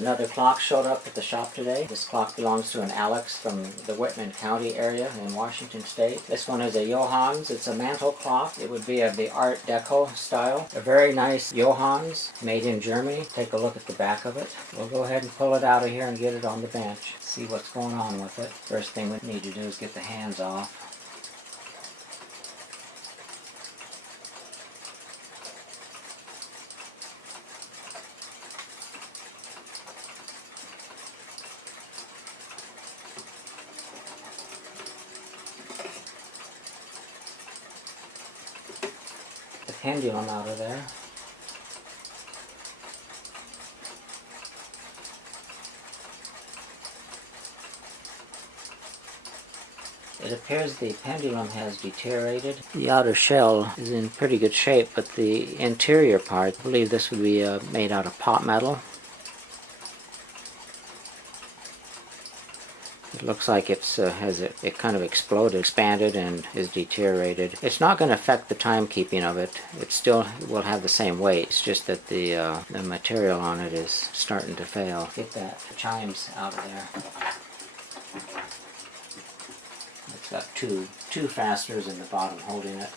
Another clock showed up at the shop today. This clock belongs to an Alex from the Whitman County area in Washington State. This one is a Junghans. It's a Mantle clock. It would be of the Art Deco style. A very nice Junghans, made in Germany. Take a look at the back of it. We'll go ahead and pull it out of here and get it on the bench. See what's going on with it. First thing we need to do is get the hands off. The pendulum out of there. It appears the pendulum has deteriorated. The outer shell is in pretty good shape, but the interior part, I believe this would be made out of pot metal. It looks like it kind of exploded, expanded, and is deteriorated. It's not going to affect the timekeeping of it. It still will have the same weight. It's just that the material on it is starting to fail. Get the chimes out of there. It's got two fasteners in the bottom holding it.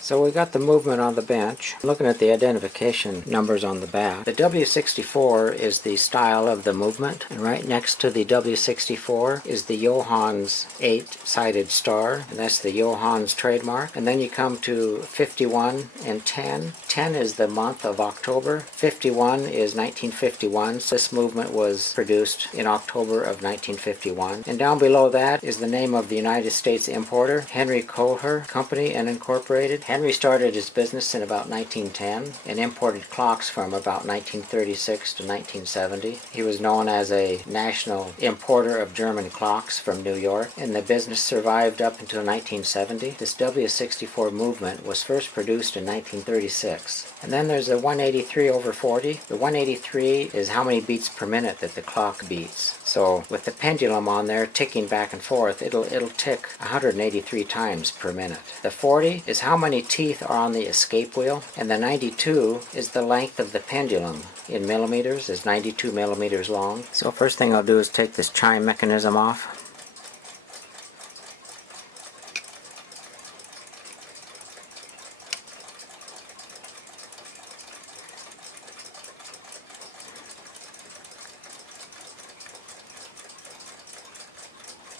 So we got the movement on the bench. Looking at the identification numbers on the back, the W64 is the style of the movement, and right next to the W64 is the Junghans 8-sided star, and that's the Junghans trademark. And then you come to 51 and 10. 10 is the month of October. 51 is 1951. So this movement was produced in October of 1951. And down below that is the name of the United States importer, Henry Kohler Company and Incorporated. Henry started his business in about 1910 and imported clocks from about 1936 to 1970. He was known as a national importer of German clocks from New York, and the business survived up until 1970. This W64 movement was first produced in 1936. And then there's the 183/40. The 183 is how many beats per minute that the clock beats. So with the pendulum on there ticking back and forth, it'll tick 183 times per minute. The 40 is how many teeth are on the escape wheel, and the 92 is the length of the pendulum in millimeters. Is 92 millimeters long. So first thing I'll do is take this chime mechanism off.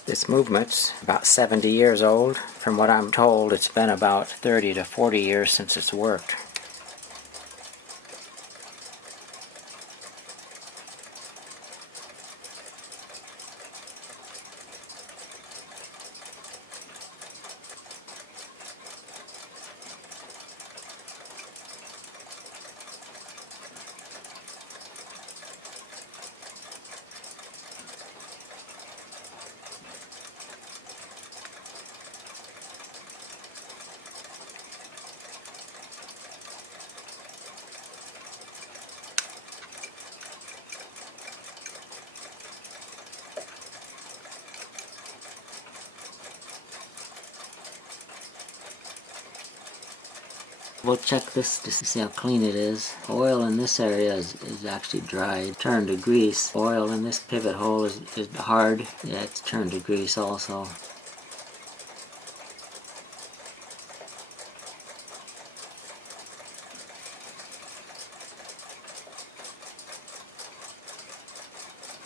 This movement's about 70 years old. From what I'm told, it's been about 30 to 40 years since it's worked. We'll check this to see how clean it is. Oil in this area is actually dried, turned to grease. Oil in this pivot hole is hard. Yeah, it's turned to grease also.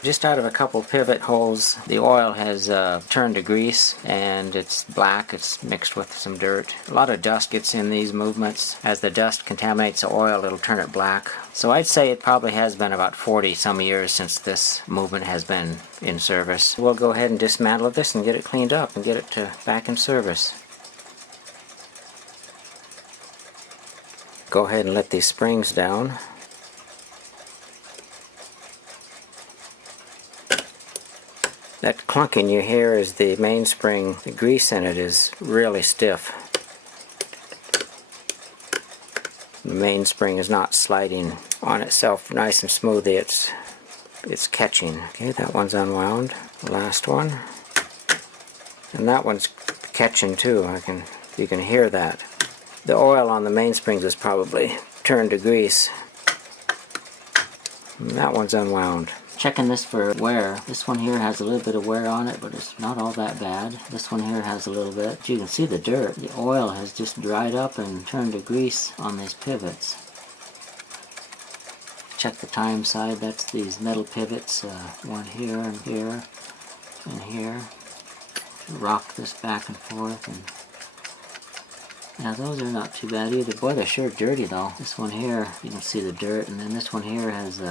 Just out of a couple pivot holes, the oil has turned to grease, and it's black. It's mixed with some dirt. A lot of dust gets in these movements. As the dust contaminates the oil, it'll turn it black. So I'd say it probably has been about 40 some years since this movement has been in service. We'll go ahead and dismantle this and get it cleaned up and get it back in service. Go ahead and let these springs down. That clunking you hear is the mainspring. The grease in it is really stiff. The mainspring is not sliding on itself nice and smoothly. It's it's catching. Okay, that one's unwound. The last one. And that one's catching too. You can hear that. The oil on the mainsprings is probably turned to grease. And that one's unwound. Checking this for wear. This one here has a little bit of wear on it, but it's not all that bad. This one here has a little bit. But you can see the dirt. The oil has just dried up and turned to grease on these pivots. Check the time side. That's these metal pivots. One here and here and here. Rock this back and forth. And now those are not too bad either. Boy, they're sure dirty though. This one here, you can see the dirt, and then this one here has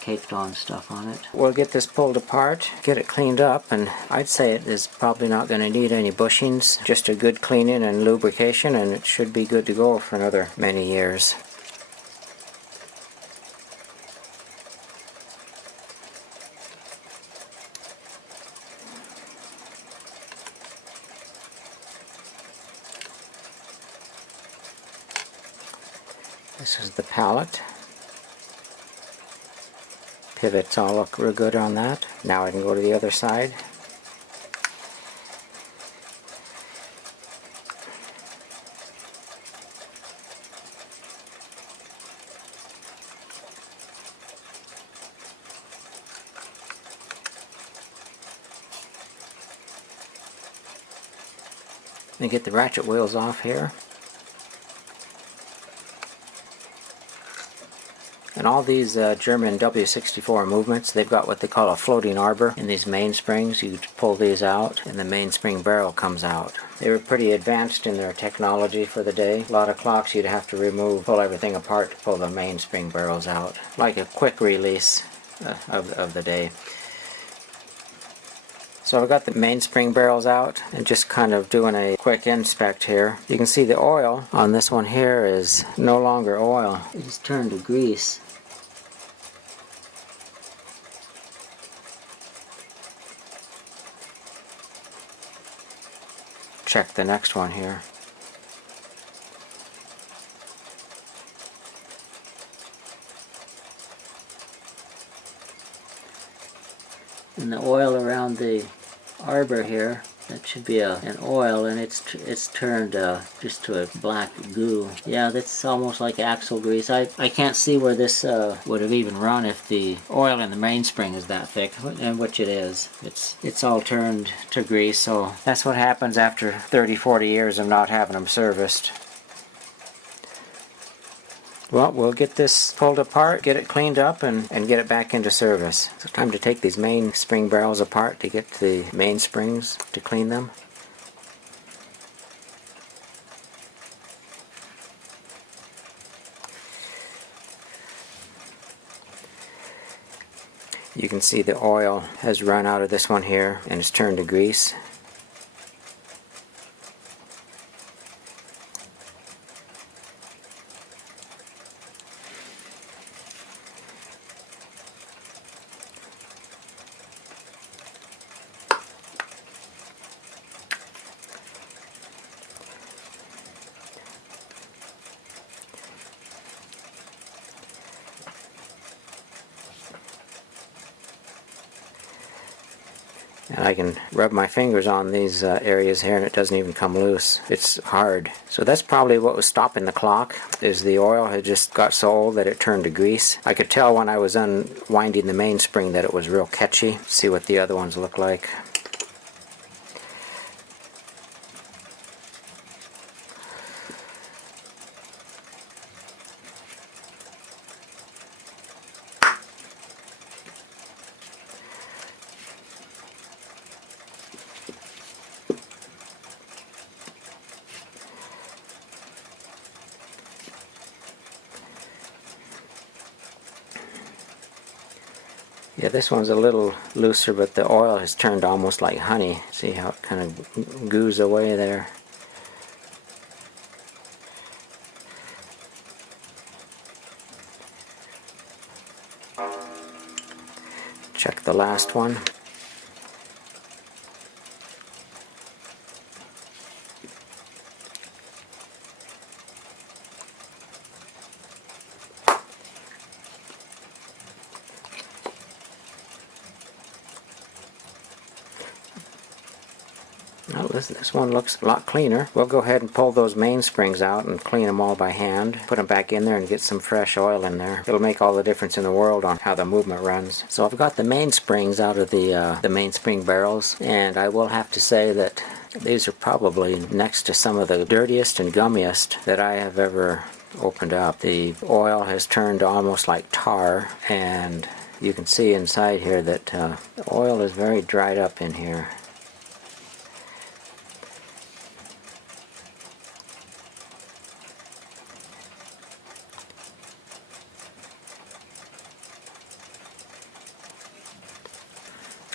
caked on stuff on it. We'll get this pulled apart, get it cleaned up, and I'd say it is probably not going to need any bushings, just a good cleaning and lubrication, and it should be good to go for another many years. This is the pallet. Pivots all look real good on that. Now I can go to the other side. Let me get the ratchet wheels off here. And all these German W64 movements, they've got what they call a floating arbor in these mainsprings. You pull these out and the mainspring barrel comes out. They were pretty advanced in their technology for the day. A lot of clocks you'd have to pull everything apart to pull the mainspring barrels out. Like a quick release of the day. So I've got the mainspring barrels out and just kind of doing a quick inspect here. You can see the oil on this one here is no longer oil. It just turned to grease. Check the next one here. And the oil around the arbor here, that should be an oil, and it's turned just to a black goo. Yeah, that's almost like axle grease. I can't see where this would have even run if the oil in the mainspring is that thick, and which it is. It's all turned to grease, so that's what happens after 30-40 years of not having them serviced. Well, we'll get this pulled apart, get it cleaned up, and get it back into service. It's time to take these mainspring barrels apart to get the mainsprings to clean them. You can see the oil has run out of this one here and it's turned to grease. And I can rub my fingers on these areas here and it doesn't even come loose. It's hard. So that's probably what was stopping the clock, is the oil had just got so old that it turned to grease. I could tell when I was unwinding the mainspring that it was real catchy. See what the other ones look like. Yeah, this one's a little looser, but the oil has turned almost like honey. See how it kind of goos away there. Check the last one. This one looks a lot cleaner. We'll go ahead and pull those mainsprings out and clean them all by hand. Put them back in there and get some fresh oil in there. It'll make all the difference in the world on how the movement runs. So I've got the mainsprings out of the mainspring barrels, and I will have to say that these are probably next to some of the dirtiest and gummiest that I have ever opened up. The oil has turned almost like tar, and you can see inside here that the oil is very dried up in here.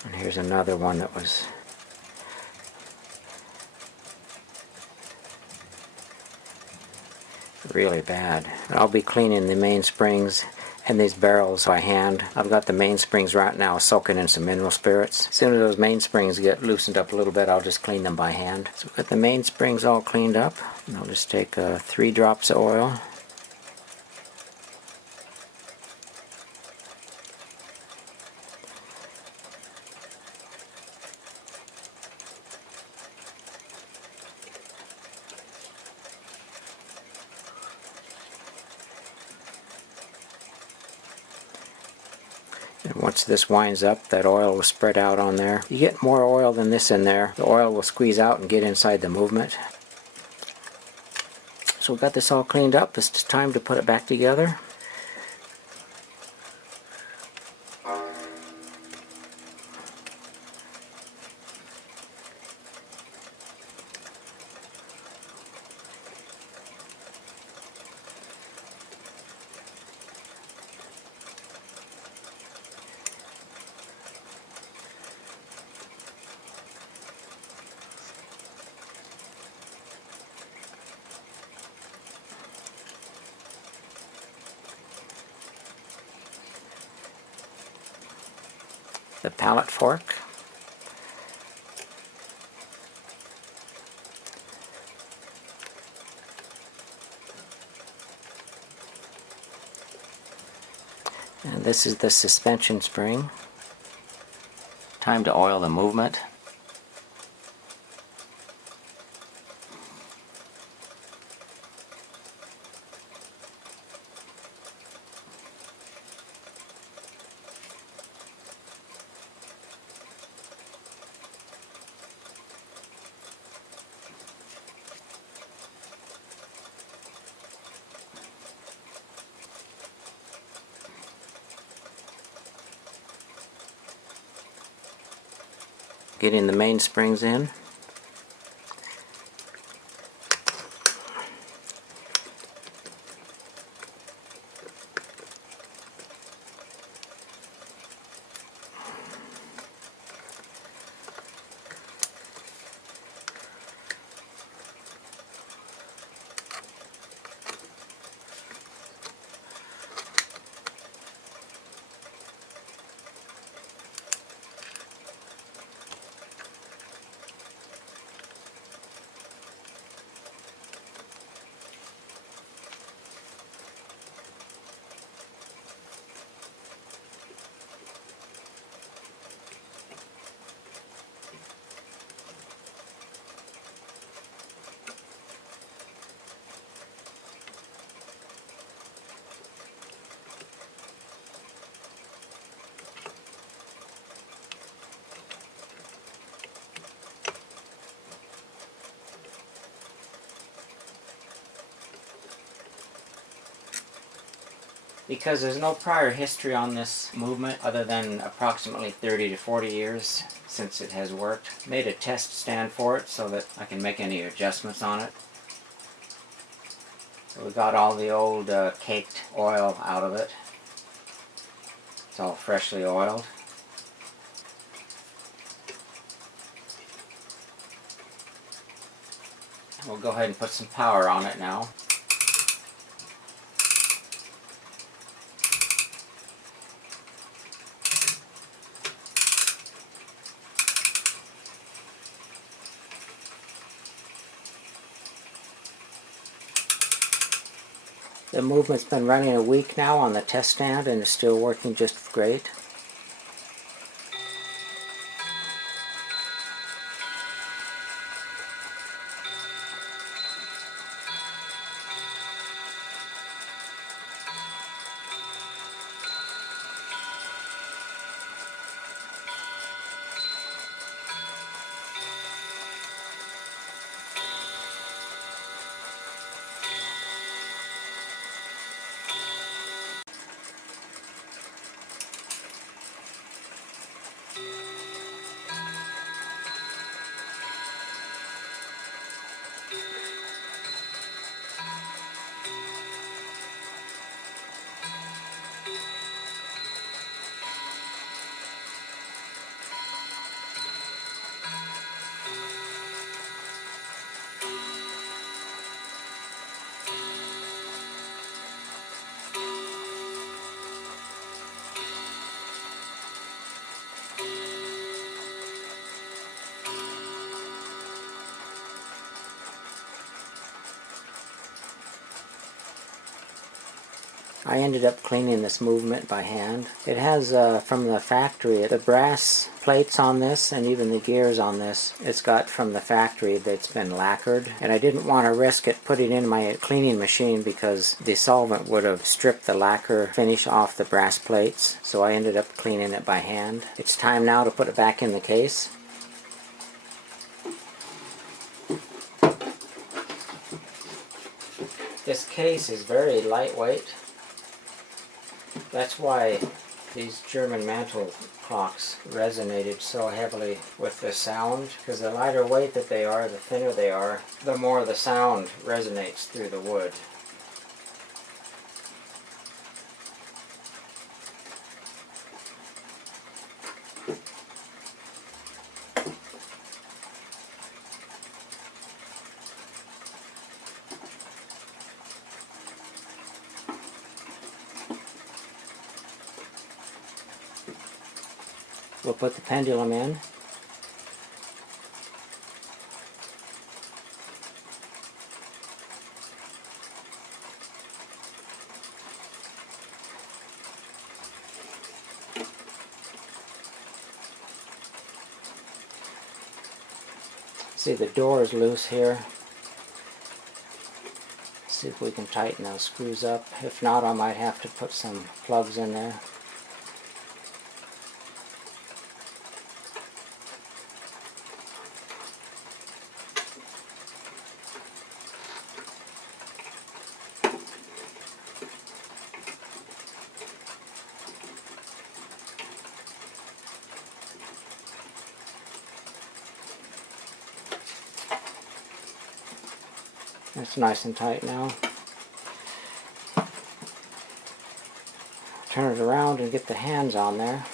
And here's another one that was really bad. I'll be cleaning the mainsprings and these barrels by hand. I've got the mainsprings right now soaking in some mineral spirits. As soon as those mainsprings get loosened up a little bit, I'll just clean them by hand. So I've got the mainsprings all cleaned up. And I'll just take 3 drops of oil. And once this winds up, that oil will spread out on there. You get more oil than this in there, the oil will squeeze out and get inside the movement. So we've got this all cleaned up. It's time to put it back together. The pallet fork. And this is the suspension spring. Time to oil the movement. Getting the mainsprings in. Because there's no prior history on this movement other than approximately 30 to 40 years since it has worked. Made a test stand for it so that I can make any adjustments on it. So we got all the old caked oil out of it. It's all freshly oiled. We'll go ahead and put some power on it now. The movement's been running a week now on the test stand and it's still working just great. I ended up cleaning this movement by hand. It has, from the factory, the brass plates on this and even the gears on this, it's got from the factory that's been lacquered. And I didn't want to risk it putting in my cleaning machine because the solvent would have stripped the lacquer finish off the brass plates. So I ended up cleaning it by hand. It's time now to put it back in the case. This case is very lightweight. That's why these German Mantle clocks resonated so heavily with the sound, because the lighter weight that they are, the thinner they are, the more the sound resonates through the wood. We'll put the pendulum in. See, the door is loose here. See if we can tighten those screws up. If not, I might have to put some plugs in there. It's nice and tight now. Turn it around and get the hands on there.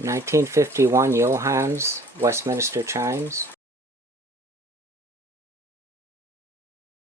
1951 Junghans Westminster chimes.